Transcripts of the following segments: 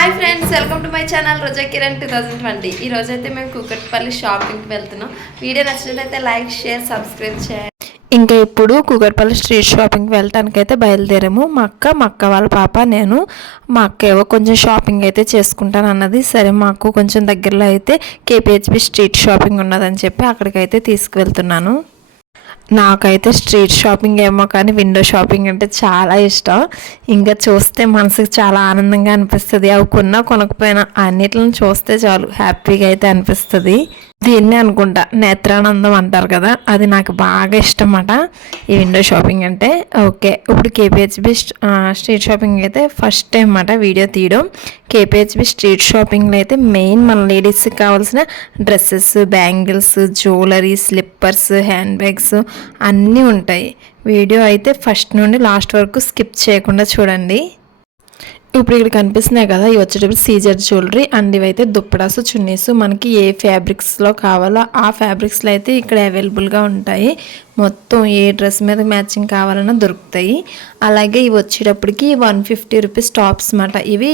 Hi friends, welcome to my channel Roja Kiran 2020. ఈ రోజు అయితే మేము కూకట్పల్లి షాపింగ్కి వెళ్తున్నాం. వీడియో నచ్చినట్లయితే లైక్, షేర్, సబ్స్క్రైబ్ చేయండి. ఇంకా ఇప్పుడు కూకట్పల్లి స్ట్రీట్ షాపింగ్కి వెళ్ళటానికి అయితే బయలుదేరాము. మా అక్క వాళ్ళ పాప, నేను. మా అక్క ఏవో కొంచెం షాపింగ్ అయితే చేసుకుంటాను అన్నది. సరే, మాకు కొంచెం దగ్గరలో అయితే కేపీహెచ్బి స్ట్రీట్ షాపింగ్ ఉన్నదని చెప్పి అక్కడికైతే తీసుకువెళ్తున్నాను. నాకైతే స్ట్రీట్ షాపింగ్ ఏమో కానీ విండో షాపింగ్ అంటే చాలా ఇష్టం. ఇంకా చూస్తే మనసుకు చాలా ఆనందంగా అనిపిస్తుంది. అవి కొనకపోయినా అన్నిటిని చూస్తే చాలు హ్యాపీగా అయితే అనిపిస్తుంది. దీన్నే అనుకుంటా నేత్రానందం అంటారు కదా, అది నాకు బాగా ఇష్టం అన్నమాట ఈ విండో షాపింగ్ అంటే. ఓకే, ఇప్పుడు కేపీహెచ్బి స్ట్రీట్ షాపింగ్ అయితే ఫస్ట్ టైం అన్నమాట వీడియో తీయడం. కేపీహెచ్బి స్ట్రీట్ షాపింగ్లో అయితే మెయిన్ మన లేడీస్కి కావాల్సిన dresses, bangles, jewellery, slippers, hand bags అన్నీ ఉంటాయి. వీడియో అయితే ఫస్ట్ నుండి లాస్ట్ వరకు స్కిప్ చేయకుండా చూడండి. ఇప్పుడు ఇక్కడ కనిపిస్తున్నాయి కదా, ఇవి వచ్చేటప్పుడు సీజర్ జ్యువెలరీ అండ్ ఇవైతే దుప్పడాసు, చున్నీస్ మనకి ఏ ఫ్యాబ్రిక్స్లో కావాలో ఆ ఫ్యాబ్రిక్స్లో అయితే ఇక్కడ అవైలబుల్గా ఉంటాయి. మొత్తం ఏ డ్రెస్ మీద మ్యాచింగ్ కావాలన్నా దొరుకుతాయి. అలాగే ఇవి వచ్చేటప్పటికి 150 రూపీస్ టాప్స్ అన్నమాట. ఇవి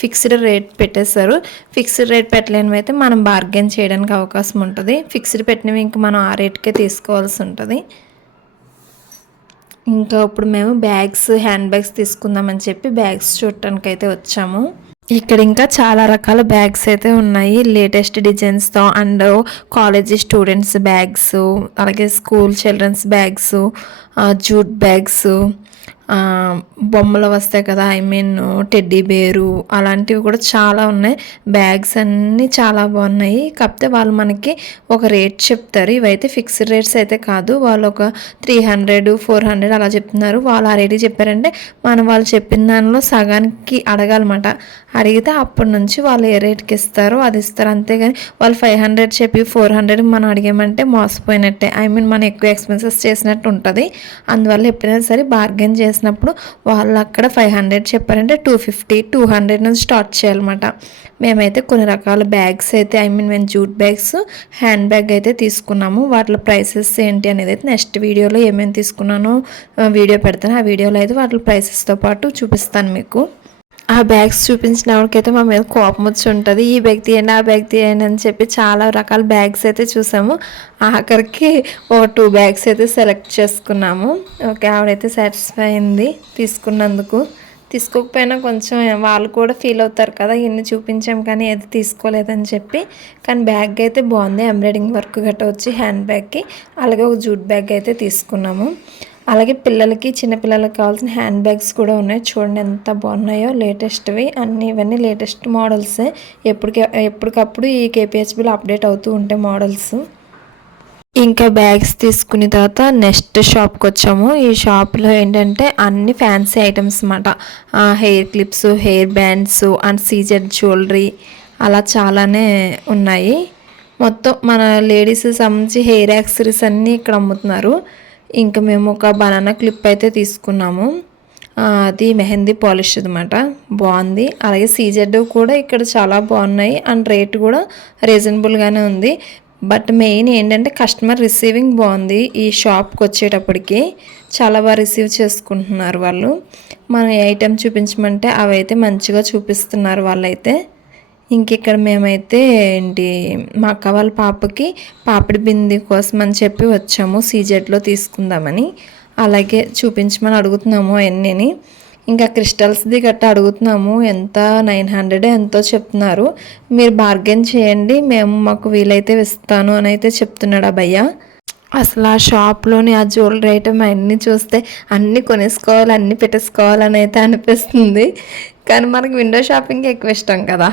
ఫిక్స్డ్ రేట్ పెట్టేశారు. ఫిక్స్డ్ రేట్ పెట్టలేనివి అయితే మనం బార్గెన్ చేయడానికి అవకాశం ఉంటుంది. ఫిక్స్డ్ పెట్టినవి ఇంక మనం ఆ రేట్కే తీసుకోవాల్సి ఉంటుంది. ఇంకా ఇప్పుడు మేము బ్యాగ్స్, హ్యాండ్ బ్యాగ్స్ తీసుకుందామని చెప్పి బ్యాగ్స్ చూడటానికి అయితే వచ్చాము. ఇక్కడ ఇంకా చాలా రకాల బ్యాగ్స్ అయితే ఉన్నాయి లేటెస్ట్ డిజైన్స్తో. అండ్ కాలేజ్ స్టూడెంట్స్ బ్యాగ్స్, అలాగే school childrens bags, jute bags, బొమ్మలు వస్తాయి కదా, టెడ్డీ బేరు, అలాంటివి కూడా చాలా ఉన్నాయి. బ్యాగ్స్ అన్నీ చాలా బాగున్నాయి. కాకపోతే వాళ్ళు మనకి ఒక రేట్ చెప్తారు. ఇవైతే ఫిక్స్డ్ రేట్స్ అయితే కాదు. వాళ్ళు ఒక 300, 400 అలా చెప్తున్నారు. వాళ్ళు ఆ రేట్కి చెప్పారంటే మనం వాళ్ళు చెప్పిన దానిలో సగానికి అడగాలన్నమాట. అడిగితే అప్పటి నుంచి వాళ్ళు ఏ రేట్కి ఇస్తారో అది ఇస్తారు. అంతేగాని వాళ్ళు 500 చెప్పి 400 మనం అడిగామంటే మోసపోయినట్టే. మనం ఎక్కువ ఎక్స్పెన్సెస్ చేసినట్టు ఉంటుంది. అందువల్ల ఎప్పుడైనా సరే బార్గెన్ చేసినప్పుడు వాళ్ళు అక్కడ 500 చెప్పారంటే 250, 200 నుంచి స్టార్ట్ చేయాలన్నమాట. మేమైతే కొన్ని రకాల బ్యాగ్స్ అయితే మేము జూట్ బ్యాగ్స్, హ్యాండ్ బ్యాగ్ అయితే తీసుకున్నాము. వాటి ప్రైసెస్ ఏంటి అనేది అయితే నెక్స్ట్ వీడియోలో ఏమేమి తీసుకున్నానో వీడియో పెడతాను. ఆ వీడియోలో అయితే వాటి ప్రైసెస్తో పాటు చూపిస్తాను మీకు. ఆ బ్యాగ్స్ చూపించిన వాడికైతే మా మీద కోపం వచ్చి ఉంటుంది. ఈ బ్యాగ్ తీయండి, ఆ బ్యాగ్ తీయండి అని చెప్పి చాలా రకాల బ్యాగ్స్ అయితే చూసాము. ఆఖరికి ఒక 2 బ్యాగ్స్ అయితే సెలెక్ట్ చేసుకున్నాము. ఓకే, ఆవిడైతే సాటిస్ఫై అయింది తీసుకున్నందుకు. తీసుకోకపోయినా కొంచెం వాళ్ళు కూడా ఫీల్ అవుతారు కదా, ఇన్ని చూపించాం కానీ ఏది తీసుకోలేదని చెప్పి. కానీ బ్యాగ్ అయితే బాగుంది, ఎంబ్రాయిడింగ్ వర్క్ గట్ట వచ్చి హ్యాండ్ బ్యాగ్కి. అలాగే ఒక జూట్ బ్యాగ్ అయితే తీసుకున్నాము. అలాగే పిల్లలకి, చిన్నపిల్లలకి కావాల్సిన హ్యాండ్ బ్యాగ్స్ కూడా ఉన్నాయి. చూడండి ఎంత బాగున్నాయో, లేటెస్ట్వి ఇవన్నీ లేటెస్ట్ మోడల్సే. ఎప్పటికప్పుడు ఈ కేపీహెచ్బిలో అప్డేట్ అవుతూ ఉంటాయి మోడల్స్. ఇంకా బ్యాగ్స్ తీసుకున్న తర్వాత నెక్స్ట్ షాప్కి వచ్చాము. ఈ షాప్లో ఏంటంటే అన్ని ఫ్యాన్సీ ఐటమ్స్ అన్నమాట. Hair clips, hair bands and CZ jewellery అలా చాలానే ఉన్నాయి. మొత్తం మన లేడీస్ సంబంధించి హెయిర్ యాక్సెసరీస్ అన్నీ ఇక్కడ అమ్ముతున్నారు. ఇంకా మేము ఒక బనానా క్లిప్ అయితే తీసుకున్నాము. అది మెహందీ పాలిష్ అనమాట, బాగుంది. అలాగే సీజెడ్ కూడా ఇక్కడ చాలా బాగున్నాయి అండ్ రేట్ కూడా రీజనబుల్గానే ఉంది. బట్ మెయిన్ ఏంటంటే కస్టమర్ రిసీవింగ్ బాగుంది. ఈ షాప్కి వచ్చేటప్పటికి చాలా బాగా రిసీవ్ చేసుకుంటున్నారు వాళ్ళు. మనం ఏ ఐటెం చూపించమంటే అవి అయితే మంచిగా చూపిస్తున్నారు వాళ్ళైతే. ఇక్కడ మేమైతే మా అక్క వాళ్ళ పాపకి పాపిడి బింది కోసం అని చెప్పి వచ్చాము సీజెడ్లో తీసుకుందామని. అలాగే చూపించమని అడుగుతున్నాము అవన్నీ. ఇంకా క్రిస్టల్స్ది గట్ట అడుగుతున్నాము. ఎంత 900 ఎంతో చెప్తున్నారు. మీరు బార్గెన్ చేయండి, మాకు వీలైతే ఇస్తాను అని అయితే చెప్తున్నాడు ఆ భయ్య. అసలు ఆ షాప్లోని ఆ జ్యువెలరీ ఐటమ్ అన్నీ చూస్తే అన్నీ కొనేసుకోవాలి, అన్నీ పెట్టేసుకోవాలని అయితే అనిపిస్తుంది. కానీ మనకు విండో షాపింగ్ ఎక్కువ ఇష్టం కదా.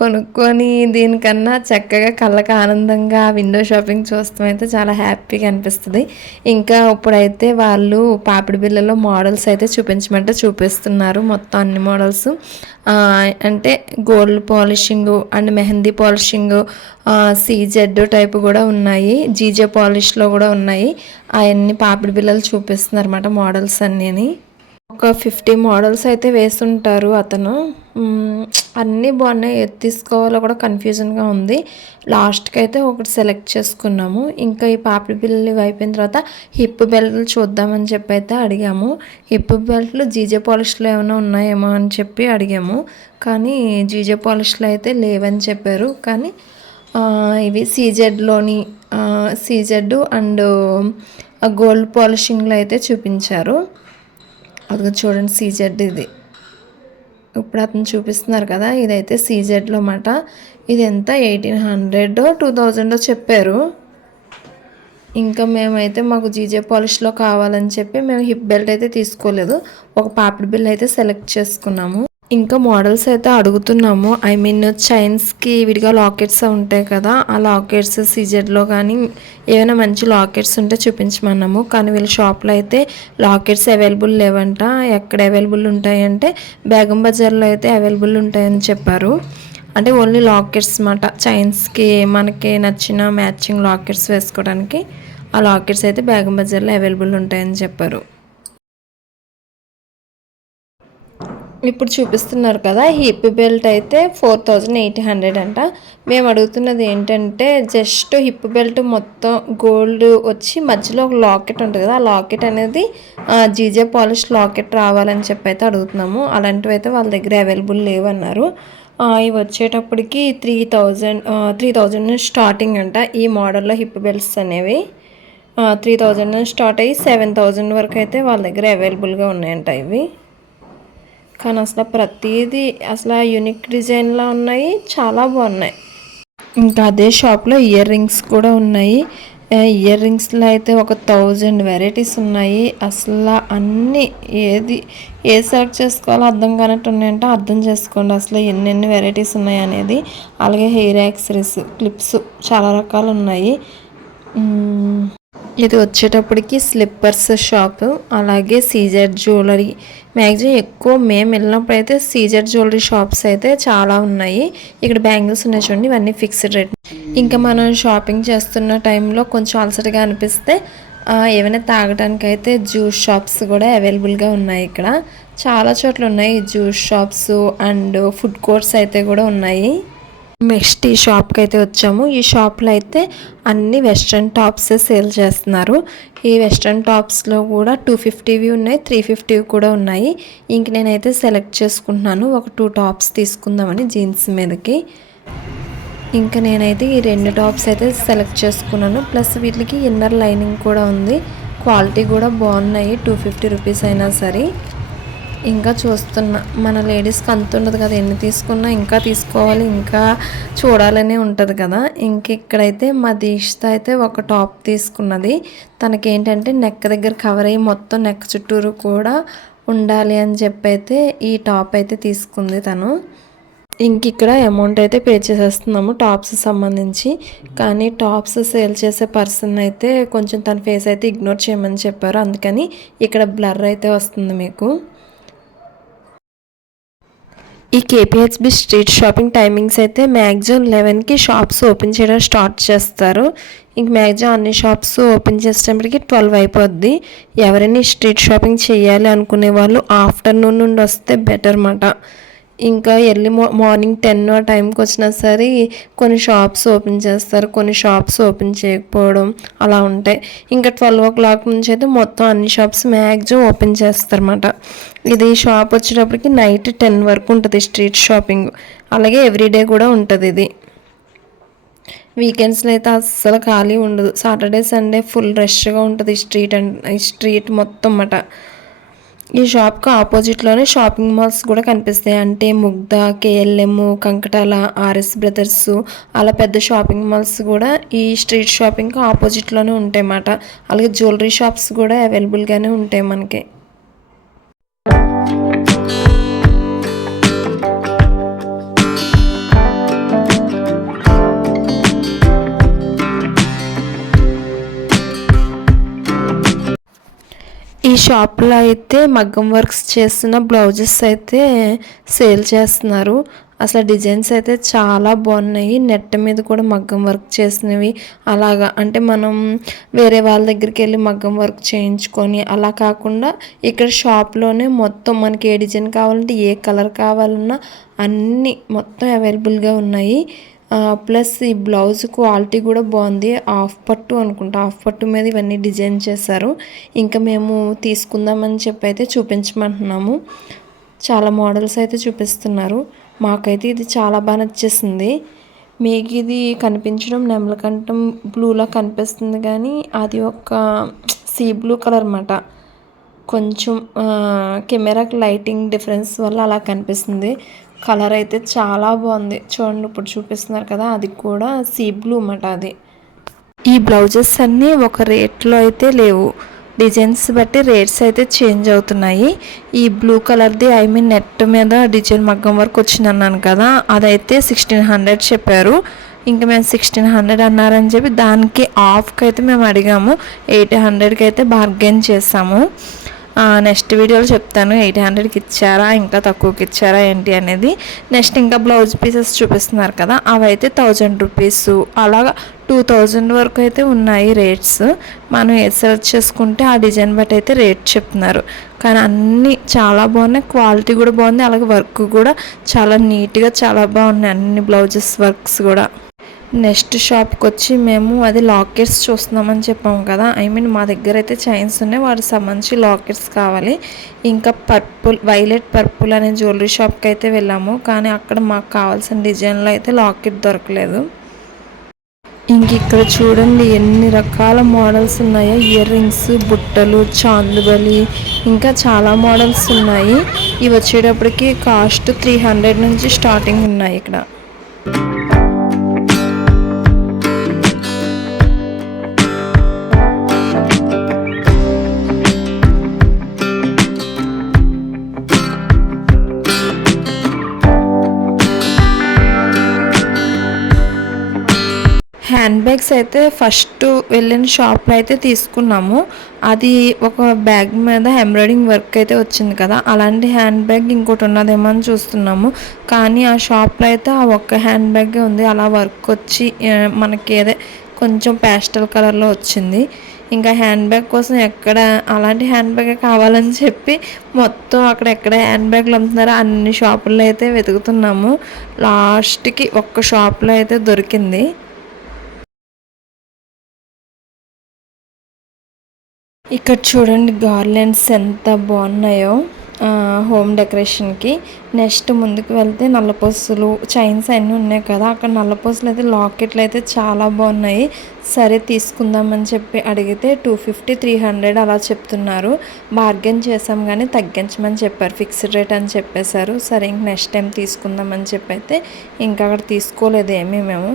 కొనుక్కొని దీనికన్నా చక్కగా కళ్ళకి ఆనందంగా విండో షాపింగ్ చూస్తాం అయితే చాలా హ్యాపీగా అనిపిస్తుంది. ఇంకా ఇప్పుడైతే వాళ్ళు పాపిడి బిళ్ళలో మోడల్స్ అయితే చూపించమంటే చూపిస్తున్నారు. మొత్తం అన్ని మోడల్స్ అంటే gold polishing and mehndi polishing, CZ type కూడా ఉన్నాయి, జీజే పాలిష్లో కూడా ఉన్నాయి. అవన్నీ పాపిడి బిళ్ళలు చూపిస్తున్నారు అన్నమాట మోడల్స్ అన్నీ. ఒక 50 మోడల్స్ అయితే వేస్తుంటారు అతను. అన్నీ బాగున్నాయి, ఏది తీసుకోవాలో కూడా కన్ఫ్యూజన్గా ఉంది. లాస్ట్కి అయితే ఒకటి సెలెక్ట్ చేసుకున్నాము. ఇంకా ఈ పాపిడి బిల్లు అయిపోయిన తర్వాత హిప్ బెల్ట్లు చూద్దామని చెప్పి అయితే అడిగాము. హిప్ బెల్ట్లు జీజే పాలిష్లో ఏమైనా ఉన్నాయేమో అని చెప్పి అడిగాము. కానీ జీజే పాలిష్లో అయితే లేవని చెప్పారు. కానీ ఇవి సీజెడ్లోని సీజెడ్ అండ్ గోల్డ్ పాలిషింగ్లో అయితే చూపించారు. అది చూడండి సీజెడ్, ఇది ఇప్పుడు అతను చూపిస్తున్నారు కదా, ఇదైతే సీజెడ్లో అన్నమాట. ఇది ఎంత 1800 2000 చెప్పారు. ఇంకా మేమైతే మాకు జీజే పాలిష్లో కావాలని చెప్పి మేము హిప్ బెల్ట్ అయితే తీసుకోలేదు, ఒక పాపిడి బిల్ అయితే సెలెక్ట్ చేసుకున్నాము. ఇంకా మోడల్స్ అయితే అడుగుతున్నాము. ఐ మీన్ చైన్స్కి విడిగా లాకెట్స్ ఉంటాయి కదా, ఆ లాకెట్స్ సీజెడ్లో కానీ ఏమైనా మంచి లాకెట్స్ ఉంటే చూపించమన్నాము. కానీ వీళ్ళ షాప్లో అయితే లాకెట్స్ అవైలబుల్ లేవంట. ఎక్కడ అవైలబుల్ ఉంటాయంటే బేగం బజార్లో అయితే అవైలబుల్ ఉంటాయని చెప్పారు. అంటే ఓన్లీ లాకెట్స్ అన్నమాట, చైన్స్కి మనకి నచ్చిన మ్యాచింగ్ లాకెట్స్ వేసుకోవడానికి ఆ లాకెట్స్ అయితే బేగం బజార్లో అవైలబుల్ ఉంటాయని చెప్పారు. ఇప్పుడు చూపిస్తున్నారు కదా, హిప్ బెల్ట్ అయితే 4800 అంట. మేము అడుగుతున్నది ఏంటంటే జస్ట్ హిప్ బెల్ట్ మొత్తం గోల్డ్ వచ్చి మధ్యలో ఒక లాకెట్ ఉంటుంది కదా, ఆ లాకెట్ అనేది జీజే పాలిష్ లాకెట్ రావాలని చెప్పి అయితే అడుగుతున్నాము. అలాంటివి అయితే వాళ్ళ దగ్గర అవైలబుల్ లేవన్నారు. ఇవి వచ్చేటప్పటికి 3000 స్టార్టింగ్ అంట. ఈ మోడల్లో హిప్ బెల్ట్స్ అనేవి 3000 స్టార్ట్ అయ్యి 7000 వరకు అయితే వాళ్ళ దగ్గర అవైలబుల్గా ఉన్నాయంట ఇవి. కానీ అసలు ప్రతిదీ అసలు యూనిక్ డిజైన్లో ఉన్నాయి, చాలా బాగున్నాయి. ఇంకా అదే షాప్లో ఇయర్ రింగ్స్ కూడా ఉన్నాయి. ఇయర్ రింగ్స్లో అయితే ఒక 1000 వెరైటీస్ ఉన్నాయి. అసలు అన్నీ ఏది సెలెక్ట్ చేసుకోవాలో అర్థం కానట్టు ఉన్నాయంటే అర్థం చేసుకోండి అసలు ఎన్నెన్ని వెరైటీస్ ఉన్నాయి అనేది. అలాగే హెయిర్ యాక్సరీస్, క్లిప్స్ చాలా రకాలు ఉన్నాయి. ఇది వచ్చేటప్పటికి స్లిప్పర్స్ షాప్, అలాగే సీజెడ్ జ్యువెలరీ. మ్యాక్సిమం ఎక్కువ మేము వెళ్ళినప్పుడు అయితే సీజెడ్ జ్యువెలరీ షాప్స్ అయితే చాలా ఉన్నాయి. ఇక్కడ బ్యాంగిల్స్ ఉన్నాయి చూడండి, ఇవన్నీ ఫిక్స్డ్ రేట్. ఇంకా మనం షాపింగ్ చేస్తున్న టైంలో కొంచెం అలసటగా అనిపిస్తే ఏమైనా తాగడానికి అయితే జ్యూస్ షాప్స్ కూడా అవైలబుల్గా ఉన్నాయి. ఇక్కడ చాలా చోట్ల ఉన్నాయి juice shops and food courts అయితే కూడా ఉన్నాయి. నెక్స్ట్ ఈ షాప్కి అయితే వచ్చాము. ఈ షాప్లో అయితే అన్ని వెస్ట్రన్ టాప్స్ సేల్ చేస్తున్నారు. ఈ వెస్ట్రన్ టాప్స్లో కూడా 250వి ఉన్నాయి, 350వి కూడా ఉన్నాయి. ఇంక నేనైతే సెలెక్ట్ చేసుకుంటున్నాను, ఒక 2 టాప్స్ తీసుకుందామని జీన్స్ మీదకి. ఇంకా నేనైతే ఈ 2 టాప్స్ అయితే సెలెక్ట్ చేసుకున్నాను. ప్లస్ వీటికి ఇన్నర్ లైనింగ్ కూడా ఉంది, క్వాలిటీ కూడా బాగున్నాయి. 250 రూపీస్ అయినా సరే. ఇంకా చూస్తున్నా, మన లేడీస్కి అంత ఉండదు కదా, ఎన్ని తీసుకున్నా ఇంకా తీసుకోవాలి, ఇంకా చూడాలనే ఉంటుంది కదా. ఇంక ఇక్కడైతే మా దీక్షిత అయితే ఒక టాప్ తీసుకున్నది. తనకేంటంటే నెక్ దగ్గర కవర్ అయ్యి మొత్తం నెక్ చుట్టూరు కూడా ఉండాలి అని చెప్పి అయితే ఈ టాప్ అయితే తీసుకుంది తను. ఇంక ఇక్కడ అమౌంట్ అయితే పే చేసేస్తున్నాము టాప్స్ సంబంధించి. కానీ టాప్స్ సేల్ చేసే పర్సన్ అయితే కొంచెం తన ఫేస్ అయితే ఇగ్నోర్ చేయమని చెప్పారు, అందుకని ఇక్కడ బ్లర్ అయితే వస్తుంది మీకు. ఈ కేపీహెచ్బి స్ట్రీట్ షాపింగ్ టైమింగ్స్ అయితే మ్యాక్సిమం 11కి షాప్స్ ఓపెన్ చేయడం స్టార్ట్ చేస్తారు. ఇంక మ్యాక్సిమం అన్ని షాప్స్ ఓపెన్ చేసేటప్పటికి 12 అయిపోద్ది. ఎవరైనా స్ట్రీట్ షాపింగ్ చేయాలి అనుకునే వాళ్ళు ఆఫ్టర్నూన్ నుండి వస్తే బెటర్ అన్నమాట. ఇంకా ఎర్లీ మార్నింగ్ 10 ఆ టైంకి వచ్చినా సరే కొన్ని షాప్స్ ఓపెన్ చేస్తారు, కొన్ని షాప్స్ ఓపెన్ చేయకపోవడం అలా ఉంటాయి. ఇంకా 12 o'clock నుంచి అయితే మొత్తం అన్ని షాప్స్ మ్యాక్సిమం ఓపెన్ చేస్తారన్నమాట. ఇది షాప్ వచ్చేటప్పటికి నైట్ 10 వరకు ఉంటుంది స్ట్రీట్ షాపింగ్. అలాగే ఎవ్రీడే కూడా ఉంటుంది ఇది. వీకెండ్స్లో అయితే అస్సలు ఖాళీ ఉండదు. సాటర్డే సండే ఫుల్ రష్గా ఉంటుంది స్ట్రీట్ మొత్తం అన్నమాట. ఈ షాప్కి ఆపోజిట్లోనే షాపింగ్ మాల్స్ కూడా కనిపిస్తాయి. అంటే Mugdha, KLM, Kankatala, RS brothers అలా పెద్ద షాపింగ్ మాల్స్ కూడా ఈ స్ట్రీట్ షాపింగ్కి ఆపోజిట్లోనే ఉంటాయి అన్నమాట. అలాగే జ్యువెలరీ షాప్స్ కూడా అవైలబుల్గానే ఉంటాయి మనకి. ఈ షాప్లో అయితే మగ్గం వర్క్స్ చేస్తున్న బ్లౌజెస్ అయితే సేల్ చేస్తున్నారు. అసలు డిజైన్స్ అయితే చాలా బాగున్నాయి. నెట్ మీద కూడా మగ్గం వర్క్ చేసినవి అలాగా, అంటే మనం వేరే వాళ్ళ దగ్గరికి వెళ్ళి మగ్గం వర్క్ చేయించుకొని అలా కాకుండా ఇక్కడ షాప్లోనే మొత్తం మనకి ఏ డిజైన్ కావాలంటే ఏ కలర్ కావాలన్నా అన్నీ మొత్తం అవైలబుల్గా ఉన్నాయి. ప్లస్ ఈ బ్లౌజ్ క్వాలిటీ కూడా బాగుంది. హాఫ్ పట్టు అనుకుంటా, హాఫ్ పట్టు మీద ఇవన్నీ డిజైన్ చేశారు. ఇంకా మేము తీసుకుందామని చెప్పి అయితే చూపించమంటున్నాము. చాలా మోడల్స్ అయితే చూపిస్తున్నారు. మాకైతే ఇది చాలా బాగా నచ్చేసింది. మీకు ఇది కనిపించడం నెమలకంఠం బ్లూలా కనిపిస్తుంది, కానీ అది ఒక సీ బ్లూ కలర్ అన్నమాట. కొంచెం కెమెరాకి లైటింగ్ డిఫరెన్స్ వల్ల అలా కనిపిస్తుంది. కలర్ అయితే చాలా బాగుంది. చూడండి, ఇప్పుడు చూపిస్తున్నారు కదా, అది కూడా సీ బ్లూ అన్నమాట. అది ఈ బ్లౌజెస్ అన్నీ ఒక రేట్లో అయితే లేవు, డిజైన్స్ బట్టి రేట్స్ అయితే చేంజ్ అవుతున్నాయి. ఈ బ్లూ కలర్ది నెట్ మీద డిజైన్ మగ్గం వరకు వచ్చింది అన్నాను కదా, అదైతే 1600 చెప్పారు. ఇంకా మేము 1600 అన్నారని చెప్పి దానికి ఆఫ్కి అయితే మేము అడిగాము. 800కి అయితే బార్గెన్ చేసాము. నెక్స్ట్ వీడియోలో చెప్తాను 800కి ఇచ్చారా ఇంకా తక్కువకి ఇచ్చారా ఏంటి అనేది. నెక్స్ట్ ఇంకా బ్లౌజ్ పీసెస్ చూపిస్తున్నారు కదా, అవి అయితే 1000 రూపీస్ అలాగా 2000 వరకు అయితే ఉన్నాయి రేట్స్. మనం ఏది సెలెక్ట్ చేసుకుంటే ఆ డిజైన్ బట్టి అయితే రేట్ చెప్తున్నారు. కానీ అన్నీ చాలా బాగున్నాయి, క్వాలిటీ కూడా బాగుంది, అలాగే వర్క్ కూడా చాలా నీట్గా చాలా బాగున్నాయి అన్ని బ్లౌజెస్ వర్క్స్ కూడా. నెక్స్ట్ షాప్కి వచ్చి మేము అది లాకెట్స్ చూస్తున్నామని చెప్పాము కదా, మా దగ్గర అయితే చైన్స్ ఉన్నాయి, వాటికి సంబంధించి లాకెట్స్ కావాలి. ఇంకా వైలెట్ పర్పుల్ అనే జ్యువెలరీ షాప్కి అయితే వెళ్ళాము, కానీ అక్కడ మాకు కావాల్సిన డిజైన్లో అయితే లాకెట్ దొరకలేదు. ఇంక ఇక్కడ చూడండి ఎన్ని రకాల మోడల్స్ ఉన్నాయో, ఇయర్ రింగ్స్, బుట్టలు, చాందుబలి, ఇంకా చాలా మోడల్స్ ఉన్నాయి. ఇవి వచ్చేటప్పటికి కాస్ట్ 300 నుంచి స్టార్టింగ్ ఉన్నాయి ఇక్కడ. హ్యాండ్ బ్యాగ్స్ అయితే ఫస్ట్ వెళ్ళిన షాప్లో అయితే తీసుకున్నాము. అది ఒక బ్యాగ్ మీద ఎంబ్రాయిడింగ్ వర్క్ అయితే వచ్చింది కదా, అలాంటి హ్యాండ్ బ్యాగ్ ఇంకోటి ఉన్నదేమో అని చూస్తున్నాము. కానీ ఆ షాప్లో అయితే ఆ ఒక్క హ్యాండ్ బ్యాగే ఉంది, అలా వర్క్ వచ్చి మనకి ఏదే కొంచెం ప్యాస్టల్ కలర్లో వచ్చింది. ఇంకా హ్యాండ్ బ్యాగ్ కోసం ఎక్కడ అలాంటి హ్యాండ్ బ్యాగే కావాలని చెప్పి మొత్తం అక్కడ హ్యాండ్ బ్యాగ్లు అమ్ముతున్నారో అన్ని షాపుల్లో అయితే వెతుకుతున్నాము. లాస్ట్కి ఒక్క షాప్లో అయితే దొరికింది. ఇక్కడ చూడండి గార్లెండ్స్ ఎంత బాగున్నాయో హోమ్ డెకరేషన్కి. నెక్స్ట్ ముందుకు వెళ్తే నల్లపూసలు చైన్స్ అన్నీ ఉన్నాయి కదా, అక్కడ నల్లపూసలు అయితే లాకెట్లు అయితే చాలా బాగున్నాయి. సరే తీసుకుందామని చెప్పి అడిగితే 250, 300 అలా చెప్తున్నారు. బార్గెన్ చేసాం కానీ తగ్గించమని చెప్పారు, ఫిక్స్డ్ రేట్ అని చెప్పేశారు. సరే ఇంక నెక్స్ట్ టైం తీసుకుందామని చెప్పి అయితే ఇంకా అక్కడ తీసుకోలేదు ఏమీ మేము.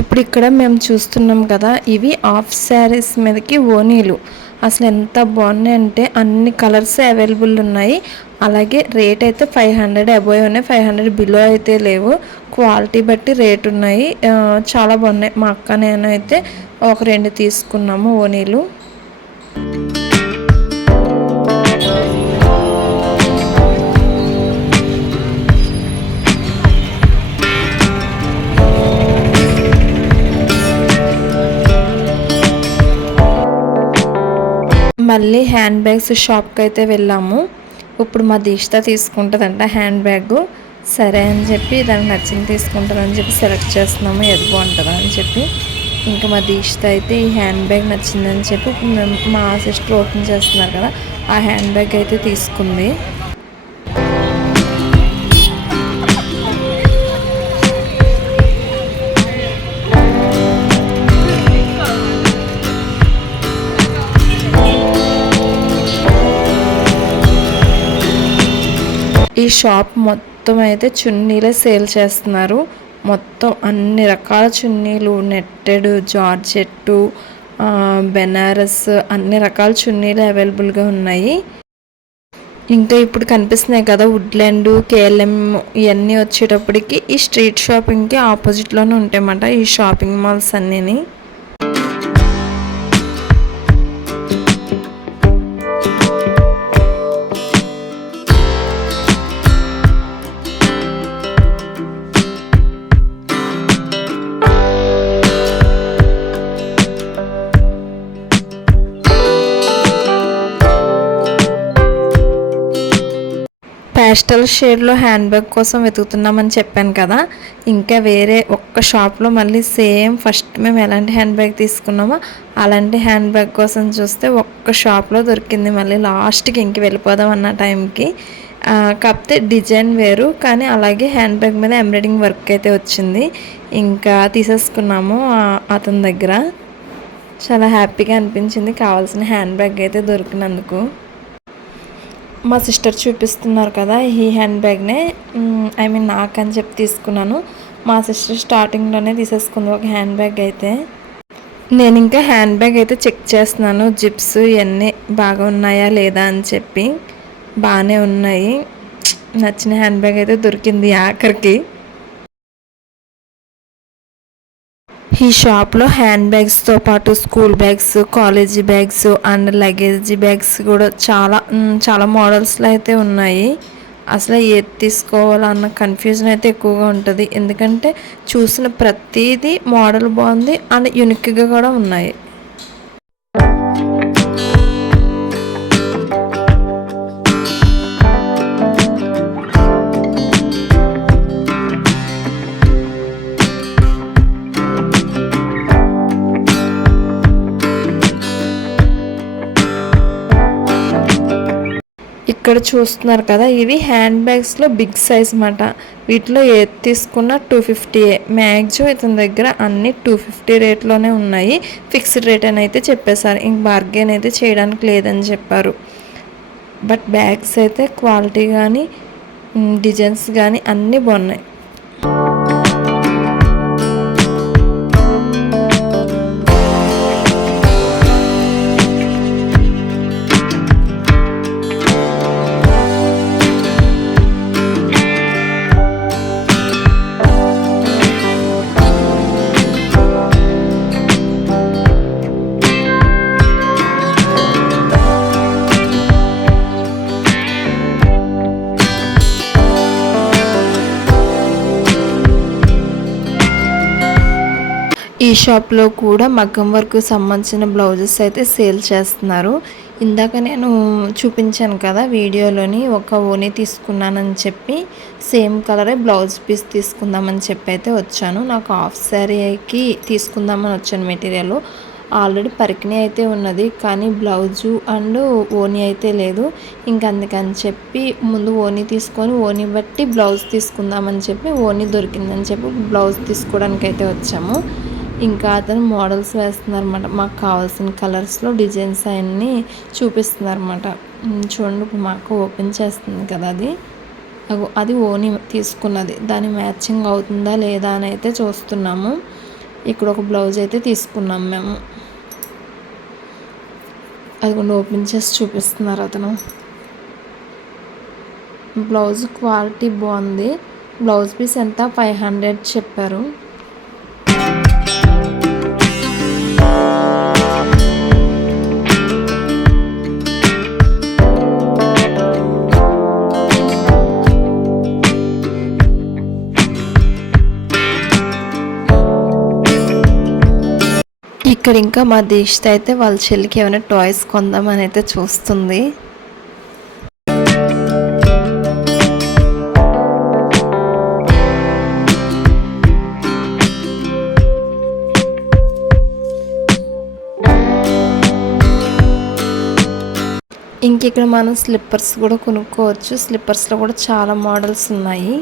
ఇప్పుడు ఇక్కడ మేము చూస్తున్నాం కదా, ఇవి హాఫ్ శారీస్ మీదకి ఓనీలు. అసలు ఎంత బాగున్నాయి అంటే అన్ని కలర్స్ అవైలబుల్ ఉన్నాయి. అలాగే రేట్ అయితే 500 అబోవ్ ఉన్నాయి, 500 బిలో అయితే లేవు. క్వాలిటీ బట్టి రేట్ ఉన్నాయి, చాలా బాగున్నాయి. మా అక్క నేను అయితే ఒక 2 తీసుకున్నాము ఓనీలు. మళ్ళీ హ్యాండ్ బ్యాగ్స్ షాప్కి అయితే వెళ్ళాము. ఇప్పుడు మా దీక్ష తీసుకుంటుందంట హ్యాండ్ బ్యాగ్. సరే అని చెప్పి దానికి నచ్చింది తీసుకుంటుందని చెప్పి సెలెక్ట్ చేస్తున్నాము, ఏది బాగుంటుందా అని చెప్పి. ఇంకా మా దీక్షిత అయితే ఈ హ్యాండ్ బ్యాగ్ నచ్చిందని చెప్పి మా సిస్టర్ ఓపెన్ చేస్తున్నారు కదా, ఆ హ్యాండ్ బ్యాగ్ అయితే తీసుకుంది. ఈ షాప్ మొత్తం అయితే చున్నీలే సేల్ చేస్తున్నారు. మొత్తం అన్ని రకాల చున్నీలు, నెట్టెడ్, జార్జెట్టు, బెనారస్, అన్ని రకాల చున్నీలు అవైలబుల్గా ఉన్నాయి. ఇంకా ఇప్పుడు కనిపిస్తున్నాయి కదా వుడ్లాండ్, కేఎల్ఎం ఇవన్నీ వచ్చేటప్పటికి ఈ స్ట్రీట్ షాపింగ్కి ఆపోజిట్లోనే ఉంటాయన్నమాట ఈ షాపింగ్ మాల్స్ అన్నీని. పేస్టల్ షేడ్లో హ్యాండ్ బ్యాగ్ కోసం వెతుకుతున్నామని చెప్పాను కదా, ఇంకా వేరే ఒక్క షాప్లో మళ్ళీ సేమ్ ఫస్ట్ మేము ఎలాంటి హ్యాండ్ బ్యాగ్ తీసుకున్నామో అలాంటి హ్యాండ్ బ్యాగ్ కోసం చూస్తే ఒక్క షాప్లో దొరికింది. మళ్ళీ లాస్ట్కి ఇంక వెళ్ళిపోదాం అన్న టైంకి. కాకపోతే డిజైన్ వేరు, కానీ అలాగే హ్యాండ్ బ్యాగ్ మీద ఎంబ్రాయిడింగ్ వర్క్ అయితే వచ్చింది. ఇంకా తీసేసుకున్నాము అతని దగ్గర. చాలా హ్యాపీగా అనిపించింది కావాల్సిన హ్యాండ్ బ్యాగ్ అయితే దొరికినందుకు. మా సిస్టర్ చూపిస్తున్నారు కదా ఈ హ్యాండ్ బ్యాగ్నే, నాకని చెప్పి తీసుకున్నాను. మా సిస్టర్ స్టార్టింగ్లోనే తీసేసుకుంది ఒక హ్యాండ్ బ్యాగ్ అయితే. నేను ఇంకా హ్యాండ్ బ్యాగ్ అయితే చెక్ చేస్తున్నాను, జిప్స్ ఇవన్నీ బాగా ఉన్నాయా లేదా అని చెప్పి. బాగానే ఉన్నాయి. నచ్చిన హ్యాండ్ బ్యాగ్ అయితే దొరికింది ఆఖరికి. ఈ షాప్లో హ్యాండ్ బ్యాగ్స్తో పాటు school bags, college bags and luggage bags కూడా చాలా మోడల్స్లో అయితే ఉన్నాయి. అసలు ఏది తీసుకోవాలన్న కన్ఫ్యూజన్ అయితే ఎక్కువగా ఉంటుంది, ఎందుకంటే చూసిన ప్రతిదీ మోడల్ బాగుంది అండ్ యూనిక్గా కూడా ఉన్నాయి. ఇక్కడ చూస్తున్నారు కదా ఇవి హ్యాండ్ బ్యాగ్స్లో బిగ్ సైజ్ అన్నమాట. వీటిలో ఏది తీసుకున్నా 250. మ్యాక్సిమం ఇతని దగ్గర అన్ని 250 రేట్లోనే ఉన్నాయి. ఫిక్స్డ్ రేట్ అని అయితే చెప్పేశారు, ఇంక బార్గెన్ అయితే చేయడానికి లేదని చెప్పారు. బట్ బ్యాగ్స్ అయితే క్వాలిటీ కానీ డిజైన్స్ కానీ అన్నీ బాగున్నాయి. ఈ షాప్లో కూడా మగ్గం వర్క్ సంబంధించిన బ్లౌజెస్ అయితే సేల్ చేస్తున్నారు. ఇందాక నేను చూపించాను కదా వీడియోలోని, ఒక ఓనీ తీసుకున్నానని చెప్పి సేమ్ కలరే బ్లౌజ్ పీస్ తీసుకుందామని చెప్పి అయితే వచ్చాను. నాకు హాఫ్ శారీకి తీసుకుందామని వచ్చాను మెటీరియల్. ఆల్రెడీ పరికిణి అయితే ఉన్నది, కానీ బ్లౌజు అండ్ ఓనీ అయితే లేదు. ఇంక అందుకని చెప్పి ముందు ఓనీ తీసుకొని ఓనీ బట్టి బ్లౌజ్ తీసుకుందామని చెప్పి ఓనీ దొరికిందని చెప్పి బ్లౌజ్ తీసుకోవడానికి అయితే వచ్చాము. ఇంకా అతను మోడల్స్ వేస్తున్నారన్నమాట, మాకు కావాల్సిన కలర్స్లో డిజైన్స్ అవన్నీ చూపిస్తున్నారన్నమాట. చూడండి ఇప్పుడు మాకు ఓపెన్ చేస్తుంది కదా అది ఓనీ తీసుకున్నది, దాని మ్యాచింగ్ అవుతుందా లేదా అని అయితే చూస్తున్నాము. ఇక్కడ ఒక బ్లౌజ్ అయితే తీసుకున్నాం మేము, అది కూడా ఓపెన్ చేసి చూపిస్తున్నారు అతను. బ్లౌజ్ క్వాలిటీ బాగుంది. బ్లౌజ్ పీస్ ఎంత 500 చెప్పారు. ఇక్కడ ఇంకా మా దీక్షిత అయితే వాళ్ళ చెల్లికి ఏమైనా టాయ్స్ కొందామని అయితే చూస్తుంది. ఇంక ఇక్కడ మనం స్లిప్పర్స్ కూడా కొనుక్కోవచ్చు. స్లిప్పర్స్లో కూడా చాలా మోడల్స్ ఉన్నాయి.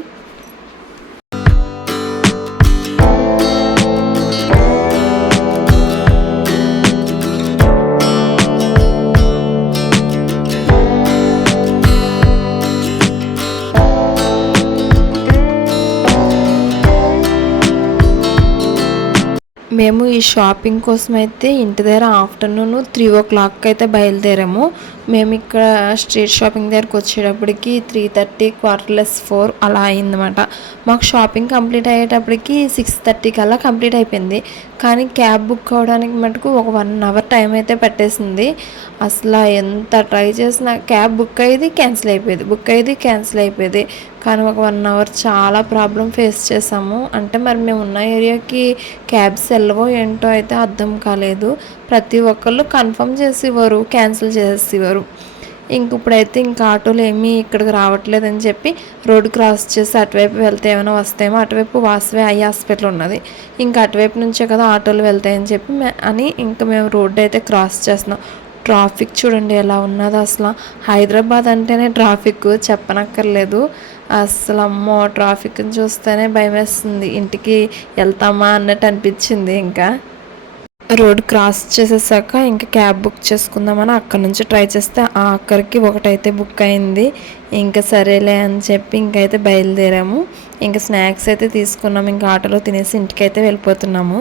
మేము ఈ షాపింగ్ కోసం అయితే ఇంటి దగ్గర ఆఫ్టర్నూన్ 3 o'clock అయితే బయలుదేరాము. మేము ఇక్కడ స్ట్రీట్ షాపింగ్ దగ్గరకు వచ్చేటప్పటికి 3:30 4:45 అలా అయిందన్నమాట. మాకు షాపింగ్ కంప్లీట్ అయ్యేటప్పటికి 6:30 కల్లా కంప్లీట్ అయిపోయింది. కానీ క్యాబ్ బుక్ అవ్వడానికి మటుకు ఒక 1 hour టైం అయితే పట్టేసింది. అసలు ఎంత ట్రై చేసినా క్యాబ్ బుక్ అయ్యేది క్యాన్సిల్ అయిపోయేది, బుక్ అయ్యేది క్యాన్సిల్ అయిపోయేది. కానీ ఒక 1 hour చాలా ప్రాబ్లం ఫేస్ చేసాము. అంటే మరి మేము ఉన్న ఏరియాకి క్యాబ్స్ వెళ్ళవో ఏంటో అయితే అర్థం కాలేదు. ప్రతి ఒక్కళ్ళు కన్ఫర్మ్ చేసేవారు, క్యాన్సిల్ చేసేవారు. ఇప్పుడైతే ఇంకా ఆటోలు ఏమీ ఇక్కడికి రావట్లేదని చెప్పి రోడ్డు క్రాస్ చేసి అటువైపు వెళ్తే ఏమైనా వస్తాయేమో, అటువైపు వాసవి ఐ హాస్పిటల్ ఉన్నది, ఇంకా అటువైపు నుంచే కదా ఆటోలు వెళ్తాయని చెప్పి ఇంకా మేము రోడ్డు అయితే క్రాస్ చేస్తున్నాం. ట్రాఫిక్ చూడండి ఎలా ఉన్నదో. అసలు హైదరాబాద్ అంటేనే ట్రాఫిక్ చెప్పనక్కర్లేదు. అసలు అమ్మో ట్రాఫిక్ని చూస్తేనే భయం వేస్తుంది, ఇంటికి వెళ్తామా అన్నట్టు అనిపించింది. ఇంకా రోడ్ క్రాస్ చేసేసాక ఇంకా క్యాబ్ బుక్ చేసుకుందామని అక్కడ నుంచి ట్రై చేస్తే అక్కడికి ఒకటైతే బుక్ అయింది. ఇంకా సరేలే అని చెప్పి ఇంకైతే బయలుదేరాము. ఇంకా స్నాక్స్ అయితే తీసుకున్నాము, ఇంకా ఆటోలో తినేసి ఇంటికైతే వెళ్ళిపోతున్నాము.